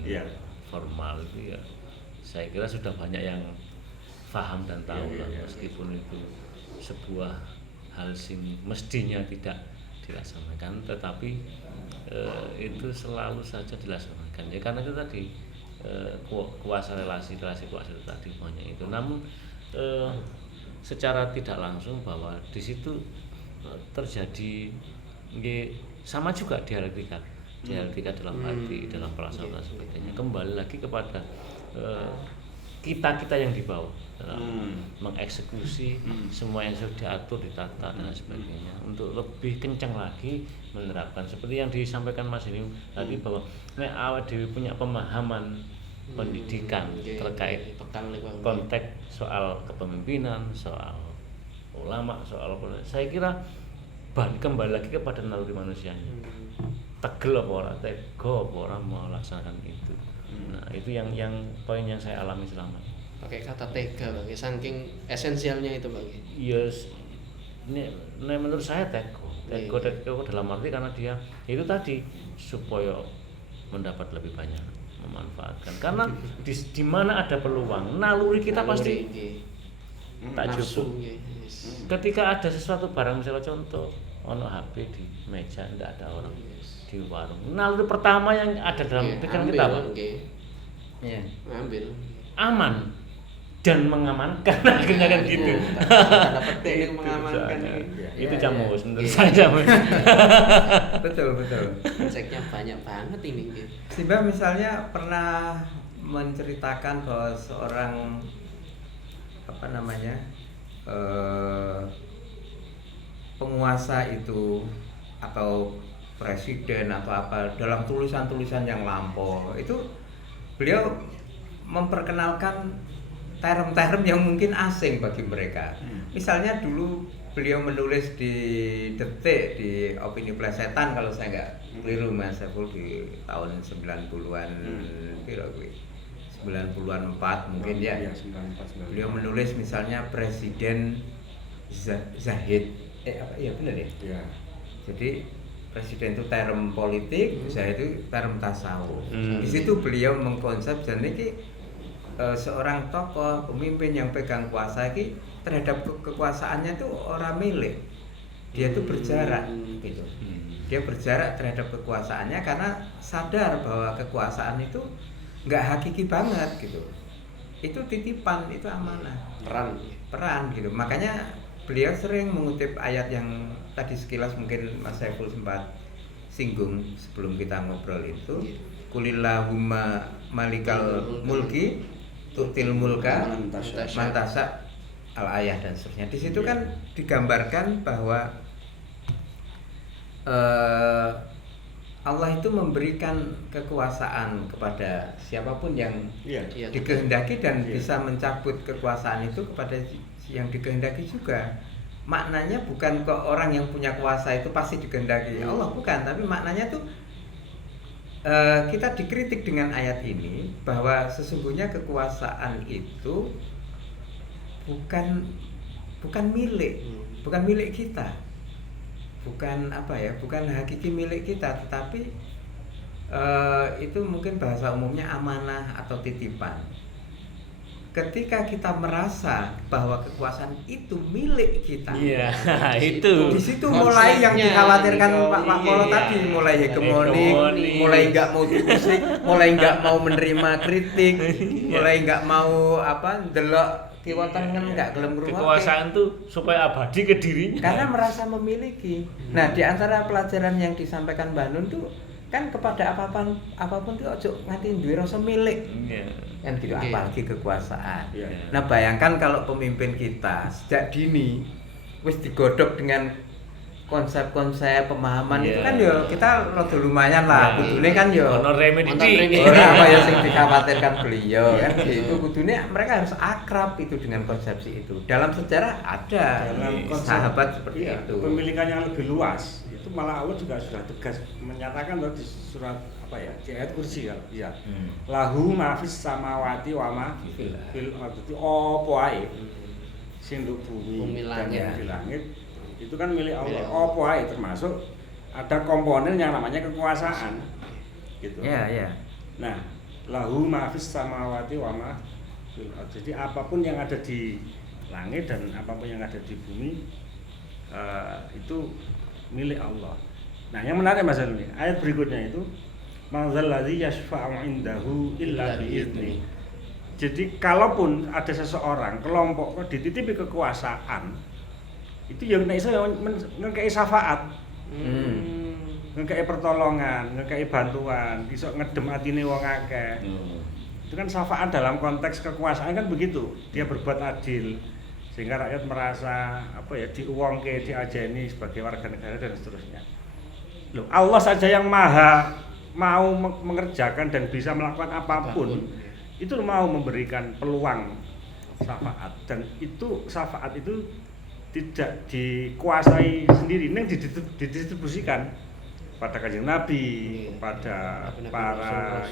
formal itu ya, saya kira sudah banyak yang paham dan tahu lah, meskipun itu sebuah hal sing mestinya tidak dilaksanakan, tetapi itu selalu saja dilaksanakan ya, karena itu tadi kuasa relasi kuasa itu tadi banyak itu. Namun secara tidak langsung bahwa di situ terjadi sama juga dialektika dalam hati, dalam perasaan dan sebagainya. Kembali lagi kepada kita yang di bawah mengeksekusi semua yang sudah diatur, ditata dan sebagainya, untuk lebih kencang lagi menerapkan seperti yang disampaikan Mas ini tadi, bahwa awak dewi punya pemahaman pendidikan terkait konteks soal kepemimpinan, soal ulama, soal saya kira kembali lagi kepada naluri manusianya, tegel apa ora, tega apa ora melaksanakan itu. Nah itu yang poin yang saya alami selama ini. Pakai kata tega Bang, saking esensialnya itu Bang. Yes, ini menurut saya tega dalam arti karena dia itu tadi supaya mendapat lebih banyak, memanfaatkan. Karena di mana ada peluang, naluri kita pasti tak cukup. Ketika ada sesuatu barang, misalnya contoh ono HP di meja, tidak ada orang di warung, naluri pertama yang ada dalam pikiran kita apa? Ambil, aman dan mengamankan, akhirnya kan gitu. Tanda petik mengamankan itu camus menurut saya camus. Betul. Konsepnya banyak banget ini. Tiba misalnya pernah menceritakan bahwa seorang penguasa itu atau presiden atau apa dalam tulisan-tulisan yang lampau itu beliau memperkenalkan term-term yang mungkin asing bagi mereka. Misalnya dulu beliau menulis di Detik, di Opini Plesetan kalau saya nggak keliru Mas Saiful, di tahun 90-an 90-an 4 mungkin ya. Beliau menulis misalnya Presiden Zahid. Benar ya? Iya. Jadi presiden itu term politik, Zahid itu term tasawuf. Di situ beliau mengkonsep dan ini seorang tokoh pemimpin yang pegang kuasa ini terhadap kekuasaannya itu orang milik. Dia itu berjarak gitu. Dia berjarak terhadap kekuasaannya karena sadar bahwa kekuasaan itu nggak hakiki banget gitu. Itu titipan, itu amanah, peran gitu. Makanya beliau sering mengutip ayat yang tadi sekilas mungkin Mas Saiful sempat singgung sebelum kita ngobrol itu, Qulillahumma malikal mulki tu'til mulka mantasa al-ayah dan seterusnya. Di situ kan digambarkan bahwa Allah itu memberikan kekuasaan kepada siapapun yang dikehendaki dan bisa mencabut kekuasaan itu kepada yang dikehendaki juga. Maknanya bukan kok orang yang punya kuasa itu pasti dikehendaki Allah, bukan, tapi maknanya tuh kita dikritik dengan ayat ini bahwa sesungguhnya kekuasaan itu bukan milik kita, bukan hakiki milik kita, tetapi itu mungkin bahasa umumnya amanah atau titipan. Ketika kita merasa bahwa kekuasaan itu milik kita, itu di situ mulai yang dikhawatirkan Pak Polo tadi, mulai hegemonik, mulai nggak mau diusik, mulai nggak mau menerima kritik, mulai nggak mau delok kiwa tengen, nggak gelem ngrungokne. Kekuasaan tuh supaya abadi ke dirinya. Karena merasa memiliki. Nah, di antara pelajaran yang disampaikan Mbah Nun tuh kan kepada apapun tuh ojo nganti duwe rasa milik. Kan gitu, apalagi kekuasaan. Nah, bayangkan kalau pemimpin kita sejak dini wis digodhog dengan konsep-konsep pemahaman itu kan yo kita rada lumayan lah. Kudune kan yo ono remedi. Ora apa ya sing dikhawatirkan beliau kan gitu. Kudune mereka harus akrab itu dengan konsepsi itu. Dalam sejarah ada sahabat seperti itu. Pemilikan yang lebih luas itu malah Allah juga sudah tegas menyatakan loh di surat di ayat kursi ya. Lahu ma fis samawati wa ma fil ardi. Apa ae sing nduk bumi dan yang di langit itu kan milik Allah. Apa ae termasuk ada komponen yang namanya kekuasaan. Gitu. Iya. Nah, lahu ma fis samawati wa ma fil ardi. Jadi apapun yang ada di langit dan apapun yang ada di bumi itu milik Allah. Nah, yang menarik Mas Alwi, ayat berikutnya itu madzal ladzi yashfa'u 'indahu illa bi'idznih. Jadi kalaupun ada seseorang kelompok kok dititipi kekuasaan, itu yang nek iso ngekeki syafaat. Ngekeki pertolongan, ngekeki bantuan, iso ngedem atine wong akeh. Itu kan syafaat dalam konteks kekuasaan kan begitu. Dia berbuat adil sehingga rakyat merasa diuwongke, diajeni sebagai warga negara dan seterusnya. Loh, Allah saja yang maha mau mengerjakan dan bisa melakukan apapun. Itu mau memberikan peluang syafaat, dan itu syafaat itu tidak dikuasai sendiri, ini didistribusikan pada Kanjeng Nabi, kepada para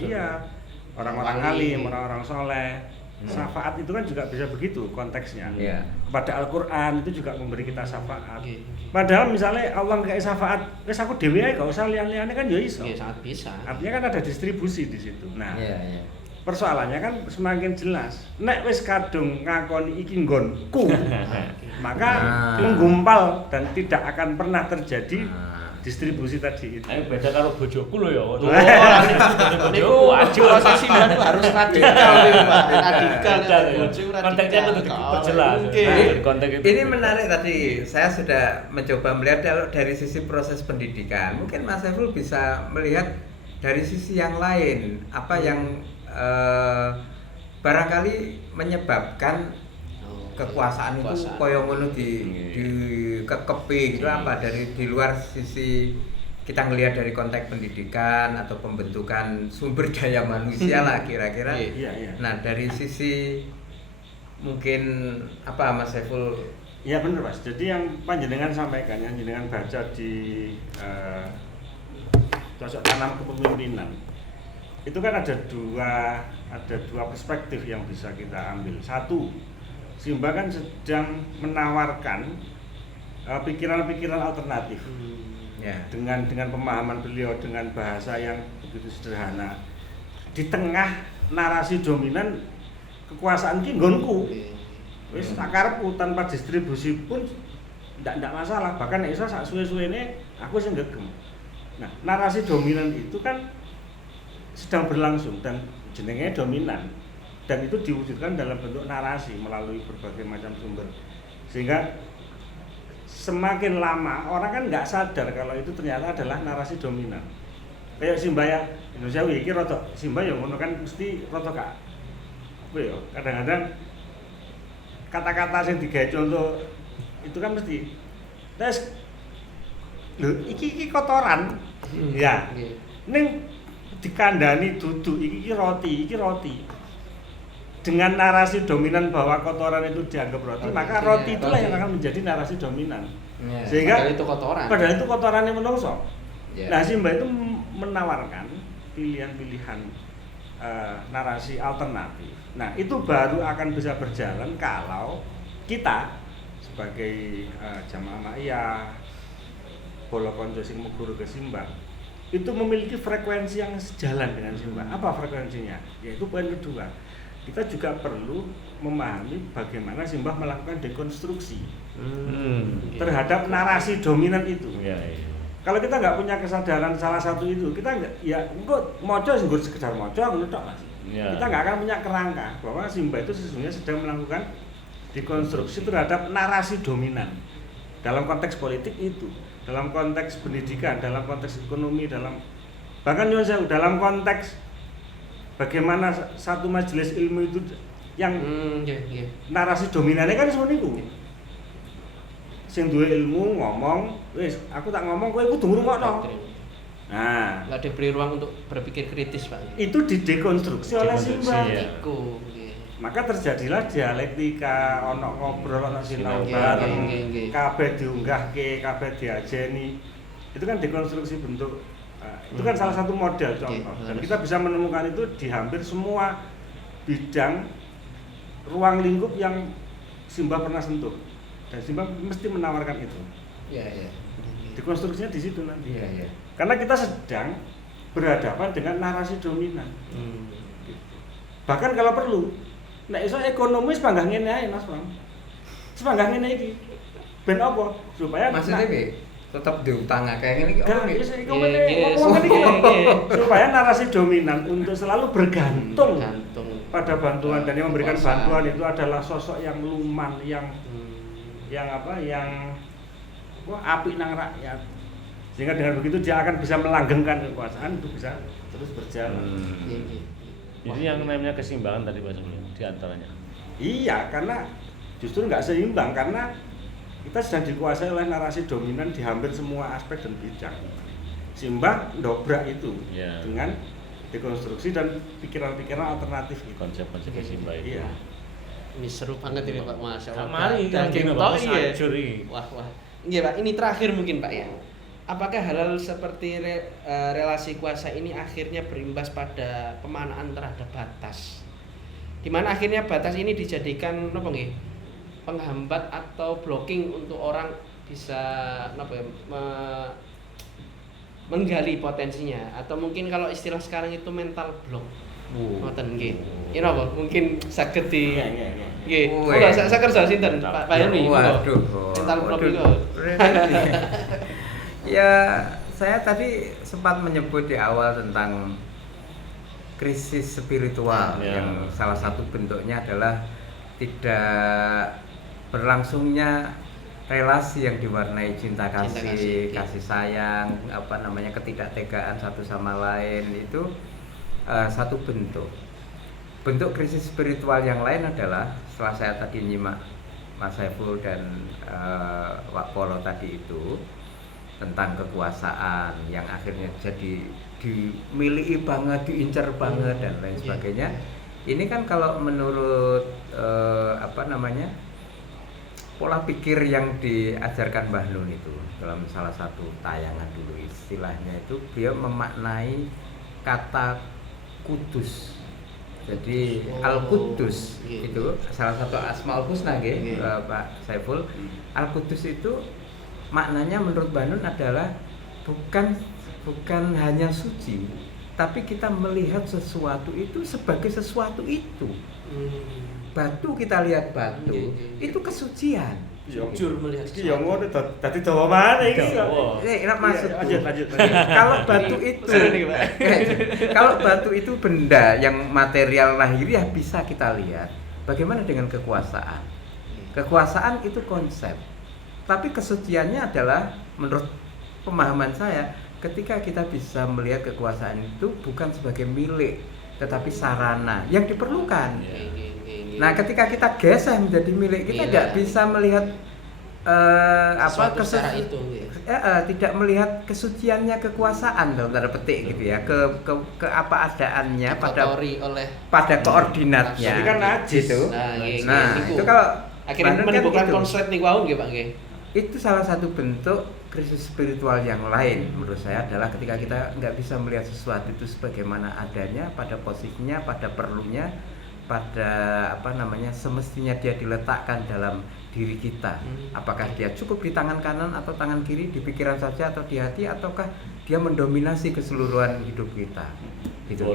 orang-orang alim, orang-orang soleh. Syafaat itu kan juga bisa begitu konteksnya. Kepada Al-Quran itu juga memberi kita syafaat. Padahal misalnya Allah kayak syafaat, wes aku dhewe ae gak usah lian-liane kan ya iso. Sangat bisa. Artinya kan ada distribusi di situ. Nah, persoalannya kan semakin jelas. Nek wis kadung ngakoni iki nggonku, maka menggumpal dan tidak akan pernah terjadi distribusi tadi itu. Ayo beda karo bojoku lho ya. Niku proses sindan harus radikal iki, Pak. Radikal konteksnya itu diperjelas. Konteks itu. Ini menarik tadi. Saya sudah mencoba melihat dari sisi proses pendidikan. Mungkin Mas Saiful bisa melihat dari sisi yang lain, apa yang barangkali menyebabkan kekuasaan itu koyo ngono di kekepi gitu apa dari di luar sisi kita ngelihat dari konteks pendidikan atau pembentukan sumber daya manusia lah kira-kira. Nah dari sisi mungkin apa Mas Saiful? Ya benar Mas. Jadi yang panjenengan sampaikan, yang panjenengan baca di cocok tanam kepemimpinan itu kan ada dua perspektif yang bisa kita ambil. Satu, Simba kan sedang menawarkan pikiran-pikiran alternatif dengan pemahaman beliau dengan bahasa yang begitu sederhana. Di tengah narasi dominan kekuasaan ki nggonku, wis sakarepku tanpa distribusi pun ndak masalah. Bahkan nek iso sak suwe-suwene aku sing gegem. Nah, narasi dominan itu kan sedang berlangsung dan jenenge dominan. Dan itu diwujudkan dalam bentuk narasi melalui berbagai macam sumber, sehingga semakin lama orang kan nggak sadar kalau itu ternyata adalah narasi dominan. Kayak Simba ya Indonesia iki rada Simba ya ngono kan mesti rada kak apa ya kadang-kadang kata-kata yang digawe contoh itu kan mesti tes lho iki kotoran ya ning dikandani dudu iki roti dengan narasi dominan bahwa kotoran itu dianggap roti, maka roti itulah yang akan menjadi narasi dominan. Sehingga padahal itu kotorannya menungso. Nah, Simba itu menawarkan pilihan-pilihan narasi alternatif. Nah, itu baru akan bisa berjalan kalau kita sebagai jamaah ma'iyah Bolo Konco sing Meguru ke Simba itu memiliki frekuensi yang sejalan dengan Simba. Apa frekuensinya? Yaitu poin kedua. Kita juga perlu memahami bagaimana Simbah melakukan dekonstruksi terhadap narasi dominan itu. Kalau kita nggak punya kesadaran salah satu itu, kita nggak ya engko moco sing sekedar moco ngono tok Mas. Kita nggak akan punya kerangka bahwa Simbah itu sesungguhnya sedang melakukan dekonstruksi terhadap narasi dominan dalam konteks politik itu, dalam konteks pendidikan, dalam konteks ekonomi, bahkan dalam konteks bagaimana satu majelis ilmu itu yang narasi dominannya kan seperti itu. Sing duwe ilmu ngomong, wis aku tak ngomong kowe kudu ngrungokno. Nah, enggak diberi ruang untuk berpikir kritis, Pak. Itu didekonstruksi oleh Simba. Maka terjadilah dialektika, ono ngobrol, ono sinau bareng, kabeh diunggahke, kabeh diajeni. Itu kan dekonstruksi bentuk. Itu kan salah satu model contoh dan kita bisa menemukan itu di hampir semua bidang ruang lingkup yang Simba pernah sentuh dan Simba mesti menawarkan itu. Dekonstruksinya di situ nanti. Karena kita sedang berhadapan dengan narasi dominan. Bahkan kalau perlu, nek iso ekonomis panggah ngene ae Mas Bang. Sepanggah ngene iki. Ben apa? Supaya maksudnya tetap diutang kayak gini supaya narasi dominan untuk selalu bergantung pada bantuan dan yang memberikan bantuan itu adalah sosok yang luman yang apik nang rakyat, sehingga dengan begitu dia akan bisa melanggengkan kekuasaan itu bisa terus berjalan. Itu yang namanya keseimbangan tadi Pak di antaranya. Iya, karena justru nggak seimbang karena kita sedang dikuasai oleh narasi dominan di hampir semua aspek dan bidang. Simba dobrak itu dengan dekonstruksi dan pikiran-pikiran alternatif itu. Konsep-konsep Simba itu. Iya. Ini seru banget ini Pak, Masya Allah. Mari kita Wah. Iya Pak, ini terakhir mungkin Pak ya. Apakah hal-hal seperti relasi kuasa ini akhirnya berimbas pada pemanaan terhadap batas? Di mana akhirnya batas ini dijadikan apa nggih? Penghambat atau blocking untuk orang bisa menggali potensinya, atau mungkin kalau istilah sekarang itu mental block. Ngoten nggih. Ini apa? Mungkin saged di nggih. Ora sak kerja sinten Pak Yani. Waduh. Mental block itu. Ya, saya tadi sempat menyebut di awal tentang krisis spiritual yang salah satu bentuknya adalah tidak berlangsungnya relasi yang diwarnai cinta kasih sayang, ketidaktegaan satu sama lain itu satu bentuk. bentuk krisis spiritual yang lain adalah setelah saya tadi nyimak Mas Saiful dan Wak Polo tadi itu tentang kekuasaan yang akhirnya jadi dimiliki banget, diincar banget dan lain sebagainya. Ini kan kalau menurut pola pikir yang diajarkan Mbah Nun itu dalam salah satu tayangan dulu, istilahnya itu dia memaknai kata kudus. Jadi Al-Quddus itu salah satu Asmaul Husna Pak Saiful. Al-Quddus itu maknanya menurut Mbah Nun adalah bukan hanya suci, tapi kita melihat sesuatu itu sebagai sesuatu itu. Batu, kita lihat batu itu kesucian. Jujur melihat. Iki ya ngono dadi dawa mana iki. Enak maksud. Lanjut. Kalau batu itu kalau batu itu benda yang material lahiriah bisa kita lihat. Bagaimana dengan kekuasaan? Kekuasaan itu konsep. Tapi kesuciannya adalah menurut pemahaman saya ketika kita bisa melihat kekuasaan itu bukan sebagai milik tetapi sarana yang diperlukan. Nah, ketika kita geseh menjadi milik, kita nggak bisa melihat tidak melihat kesuciannya kekuasaan dalam tanda petik gitu ya, ke apa adaannya pada koordinatnya. Jadi kan najis gitu. Nah, itu kalau akhirnya menimbulkan konslet nih wau nggih Pak nggih. Itu salah satu bentuk krisis spiritual yang lain menurut saya adalah ketika kita nggak bisa melihat sesuatu itu sebagaimana adanya, pada posisinya, pada perlunya, pada semestinya dia diletakkan dalam diri kita. Apakah dia cukup di tangan kanan atau tangan kiri, di pikiran saja atau di hati, ataukah dia mendominasi keseluruhan hidup kita? Gitu.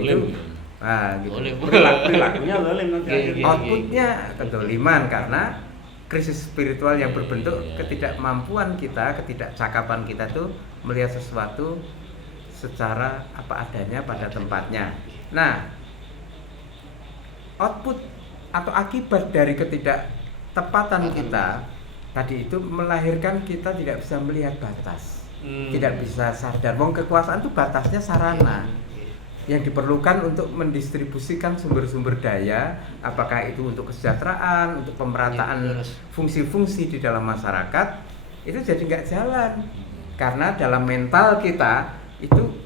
Perilakunya zalim nanti akhirnya. Outputnya kedoliman karena krisis spiritual yang berbentuk ketidakmampuan kita, ketidakcakapan kita tuh melihat sesuatu secara apa adanya pada tempatnya. Nah, output atau akibat dari ketidaktepatan kita tadi itu melahirkan kita tidak bisa melihat batas, tidak bisa sadar. Wong kekuasaan itu batasnya sarana yang diperlukan untuk mendistribusikan sumber-sumber daya, apakah itu untuk kesejahteraan, untuk pemerataan fungsi-fungsi di dalam masyarakat, itu jadi nggak jalan karena dalam mental kita itu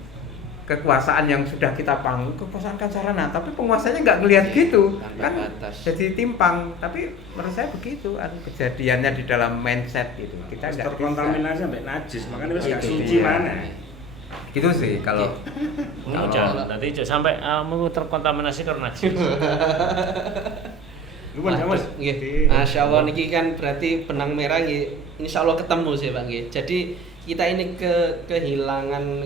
kekuasaan yang sudah kita bangun, kekuasaan kan sarana, tapi penguasanya nggak ngelihat gitu, kan jadi timpang. Tapi menurut saya begitu, kejadiannya di dalam mindset gitu. Kita nggak terkontaminasi sampai najis, makanya wis nggak suci mana. Gitu sih kalau nanti sampai terkontaminasi karena najis. Masya Allah niki kan berarti benang merah nggih. Insyaallah ketemu sih Pak nggih. Jadi kita ini kehilangan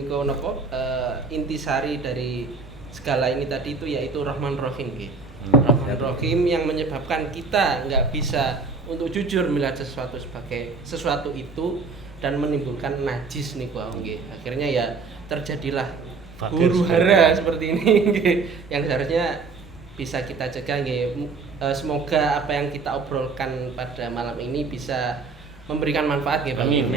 intisari dari segala ini tadi itu yaitu Rahman Rahim nggih. Rahman Rahim yang menyebabkan kita nggak bisa untuk jujur melihat sesuatu sebagai sesuatu itu dan menimbulkan najis nih Pak nggih. Akhirnya ya terjadilah huru hara seperti ini nggih. Yang seharusnya bisa kita cegah nggih. Semoga apa yang kita obrolkan pada malam ini bisa memberikan manfaat nggih Pak. Amin.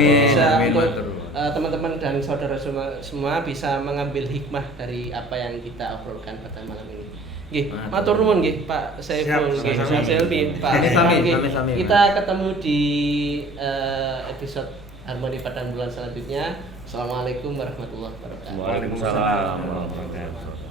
Bisa untuk teman-teman dan saudara semua bisa mengambil hikmah dari apa yang kita obrolkan pada malam ini. Nggih, matur nuwun nggih Pak Saiful nggih, Pak Selvi, Pak nggih. Kita ketemu di episode Harmoni Padang Bulan selanjutnya. Assalamualaikum warahmatullahi wabarakatuh. Waalaikumsalam warahmatullahi wabarakatuh.